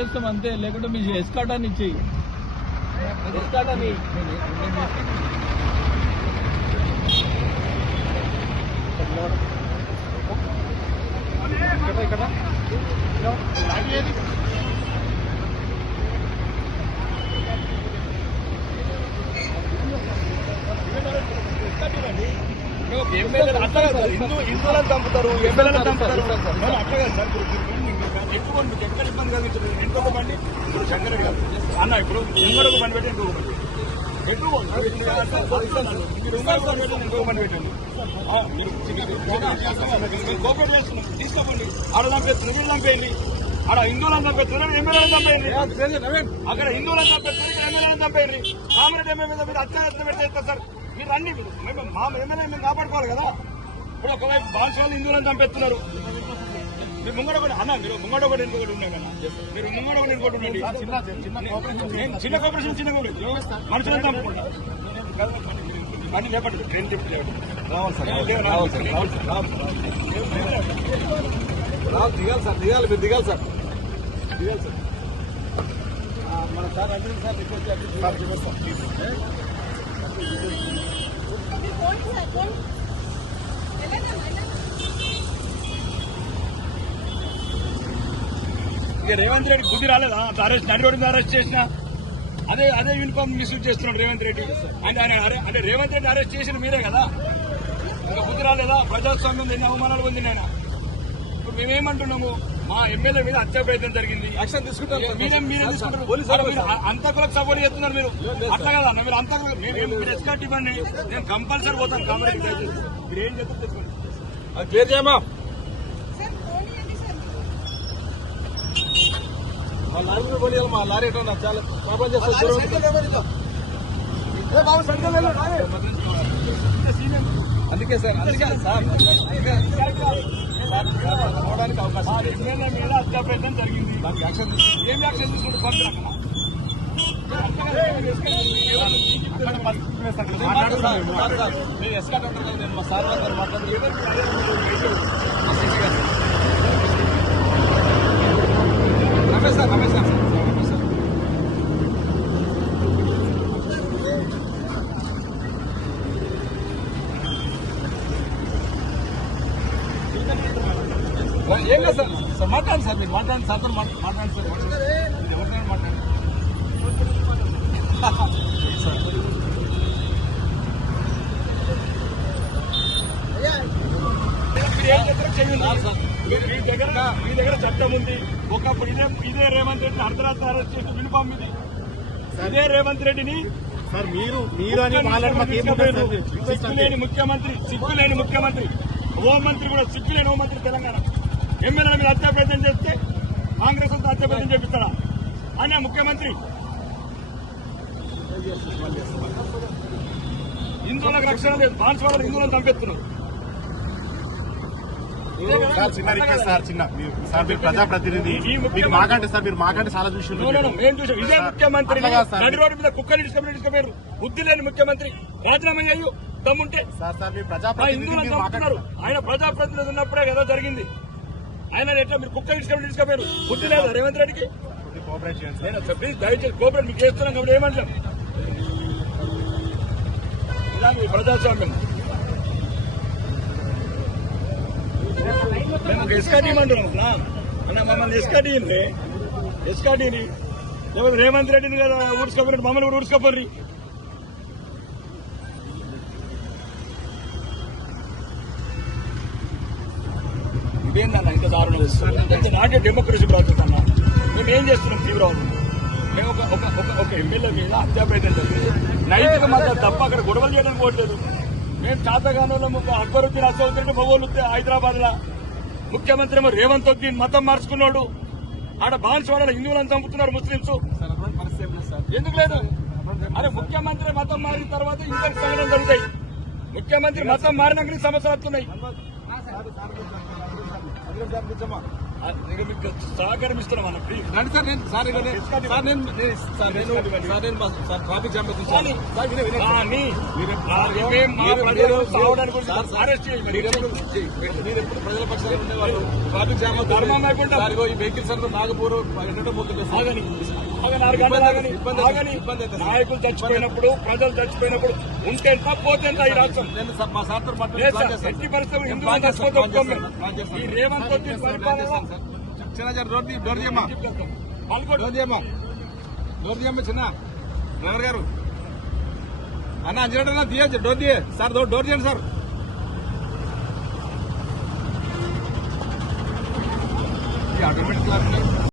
వదిలేస్తాం అంతే, లేకుంటే మీ ఎస్కాటాన్ని ఇచ్చేయి. ఎస్కాటాన్ని ఇక్కడ హిందువులను చంపుతారు, ఎమ్మెల్యేలను చంపుతారు. అట్లా కాదు సార్, ఎక్కువ మీకు ఎక్కడ ఇబ్బంది కలిగించదు. ఇంకొక బండి ఇప్పుడు శంకర్ గారు అన్న, ఇప్పుడు ఇంకొక బండి పెట్టి ఇంకొక బండి ఎక్కువ మీరు ఇంకొక బండి పెట్టండి. మీరు కోపరేట్ చేస్తున్నాం, తీసుకోండి. ఆడ చంపేస్తున్నారు, మీరు చంపేయండి. ఆడ హిందువులను చంపేస్తున్నారు, ఎమ్మెల్యేలను చంపేయండి. అక్కడ హిందువులను చంపేస్తున్నారు, ఇక్కడ ఎమ్మెల్యేలను చంపేయండి. కామరెడ్డి ఎమ్మెల్యే మీద మీరు అత్యాచారం పెట్టేస్తారు సార్. మీరు అన్ని మా ఎమ్మెల్యే మేము కాపాడుకోవాలి కదా. ఇప్పుడు ఒకవైపు బాన్సులు హిందువులను చంపేస్తున్నారు. మీరు ముంగడ కూడా అన్న, మీరు ముంగడ కూడా ఇంకొకటి ఉన్నాయి కదా, మీరు ముంగడ కూడా ఇంకోటి ఉండండి. చిన్న కోఆపరేషన్, చిన్న కోఆపరేషన్ మనుషులను చంపుకుంటారు. అన్ని లేపండి, ట్రైన్ చెప్పి రావాలి సార్, రావాలి సార్, రావాలి సార్, దిగాలి సార్, దిగాలి, మీరు దిగాలి సార్, దిగాలి సార్. మన సార్ అంటే సార్ రిక్వెస్ట్ ఇక రేవంత్ రెడ్డి బుద్ధి రాలేదా? అరెస్ట్ నడి రోడ్డు మీద అరెస్ట్ చేసిన అదే యూనిఫామ్ మిస్యూజ్ చేస్తున్నాడు రేవంత్ రెడ్డి. అంటే రేవంత్ రెడ్డి అరెస్ట్ చేసిన మీరే కదా, ఇంకా బుద్ధి రాలేదా? ప్రజాస్వామ్యం ఎన్ని అవమానాలు పొంది నేను. ఇప్పుడు మేమేమంటున్నాము, మా ఎమ్మెల్యే మీద హత్య ప్రయత్నం జరిగింది, యాక్షన్ తీసుకుంటారు. మీరే తీసుకుంటారు, అంతకులకు సపోర్ట్ చేస్తున్నారు మీరు. అట్లా కదా మీరు అంతకులు, మీరు ఎస్కాట్ ఇవ్వండి, నేను కంపల్సరీ పోతాను. కామరెడ్డి మీరు ఏం చెప్తారు తెచ్చుకోండి, అది క్లియర్ చేయమా. మా లారీ కూడా పోనీ, మా లారీ ఎట్లా చాలా ప్రాబ్లం చేస్తారు. అందుకే సార్, అందుకే సార్ పోవడానికి అవకాశం. ఎమ్మెల్యే మీద హత్య ప్రయత్నం జరిగింది, దానికి యాక్షన్ ఏం యాక్షన్ తీసుకుంటే పంపిన మీరు ఎస్కాట్ అంటారు కదా, నేను మా సార్ గారు మాట్లాడి Ramesh sir, Ramesh sir, Ramesh sir. ఏం లేదు సార్, సార్ మాట్లాడండి సార్, మీరు మాట్లాడండి సార్, మాట్లాడండి సార్, ఎవరినైనా మాట్లాడండి మీ దగ్గర చట్టం ఉంది. ఒకప్పుడు ఇదే రేవంత్ రెడ్డిని అర్ధరాత్రి అరెస్ట్ చేసి యూనిఫామ్ ఇది, ఇదే రేవంత్ రెడ్డిని సార్ మీరు సిగ్గులేని ముఖ్యమంత్రి హోంమంత్రి కూడా సిగ్గులేని హోంమంత్రి తెలంగాణ ఎమ్మెల్యేల మీద హత్య ప్రయత్నం చేస్తే కాంగ్రెస్ అంతా హత్య ప్రయత్నం చేపిస్తారా అనే ముఖ్యమంత్రి? హిందువులకు రక్షణ లేదు, బాన్సువాళ్ళు హిందువులను చంపేస్తున్నారు. సార్ చిన్న రిక్వెస్ట్ సార్, సార్ మీరు ప్రజాప్రతినిధి, మాకంటే సార్ మీరు మాకంటే చాలా చూసి మేము చూసాం. ఇదే ముఖ్యమంత్రి నడి రోడ్డు మీద కుక్కలు ఇసుకపోయారు, బుద్ధి లేని ముఖ్యమంత్రి. రాజీనామా చేయు దమ్ముంటే. హిందువులను చంపుతున్నారు, ఆయన ప్రజాప్రతినిధి ఉన్నప్పుడే కదా జరిగింది. ఆయన ఎట్లా మీరు కుక్కలు ఇసుకపోయారు, బుద్ధి లేదా రేవంత్ రెడ్డికి? ప్లీజ్ దయచేసి కోఆపరేట్ మీకు చేస్తున్నాం కాబట్టి ఏమంటాం. ఇలాంటి ప్రజాస్వామ్యం మేము ఒక ఎస్కాట్ ఇవ్వమంటున్నాం అన్న, మమ్మల్ని ఎస్కాట్ ఇవ్వండి. ఎస్కాటీని లేకపోతే రేవంత్ రెడ్డిని కదా ఊడ్చుకోపోయి మమ్మల్ని కూడా ఊడ్చుకోపోర్రి. ఇదేందన్న ఇంత దారుణం వస్తుంది? నాటే డెమోక్రసీ ప్రాసెస్ అన్న. మేము ఏం చేస్తున్నాం తీవ్రవాదం? మేము ఒక ఎమ్మెల్యే మీద హత్యా ప్రయత్నం జరిగింది, నైతిక మద్దతు తప్ప అక్కడ గొడవలు చేయడానికి పోవట్లేదు. మేము చాతగానంలో అక్బరుద్దీన్ అసౌద్దీన్ భగోలు హైదరాబాద్ లా ముఖ్యమంత్రి ఏమో రేవంత్ ఉద్దీన్ మతం మార్చుకున్నాడు. ఆడ బాన్సువాడలో హిందువులను చంపుతున్నారు ముస్లింస్. ఎందుకు లేదు? అరే ముఖ్యమంత్రి మతం మారిన తర్వాత ఇంకా సంఘటన జరుగుతాయి. ముఖ్యమంత్రి మతం మారినాక సమస్యలు వస్తున్నాయి. ఇక మీకు సహకరిస్తున్నాం అన్న ప్లీజ్. రండి సార్ నేను సార్ ఇక నేను- సార్ నేను సార్ నేను సార్ నేను సార్ ట్రాఫిక్ జామ్ అవుతుంది సార్. సార్ వినే వినే కానీ మీరు మేము మా ప్రజలు సావడానికి గురించి అరెస్ట్ చేయండి. మీరు ఎప్పుడు ప్రజల పక్షాలు ఉండేవాళ్ళు ట్రాఫిక్ జామ్ అవుతుంది ధర్మం అయిపోయింది. సార్ ఇగో ఈ వెహికల్స్ అందరూ నాగపూర్ ఎన్నో పోతుంది సార్. ఆగని ఆగని 6 గంటలు ఆగని ఇబ్బంది ఆగని ఇబ్బంది అవుతుంది. నాయకులు చచ్చిపోయినప్పుడు ప్రజలు చచ్చిపోయినప్పుడు ఉంటే ఎంత పోతే ఎంత ఈ రాష్ట్రం నేను సార్ మా సార్తో లేదు మాట్లాడి సార్. ఎట్టి పరిస్థితులు నేను హిందువులు ప్లాన్ చేస్తాను, చచ్చిపోతే ప్లాన్ ఒప్పుకోం చేస్తాను, ప్లాన్ చేస్తాను. ఈ రేవంత్ రెడ్డి పరిపాలన చిన్న జర డోర్ తీయమ్మా పాల్గొంటు డోర్ తీయమ్మా చిన్న డ్రైవర్ గారు అన్న అంజనట్టు తీయచ్చు డోర్ తీయ సార్ డోర్ తీయండి సార్. ఈ ఆటోమేటిక్ క్లాస్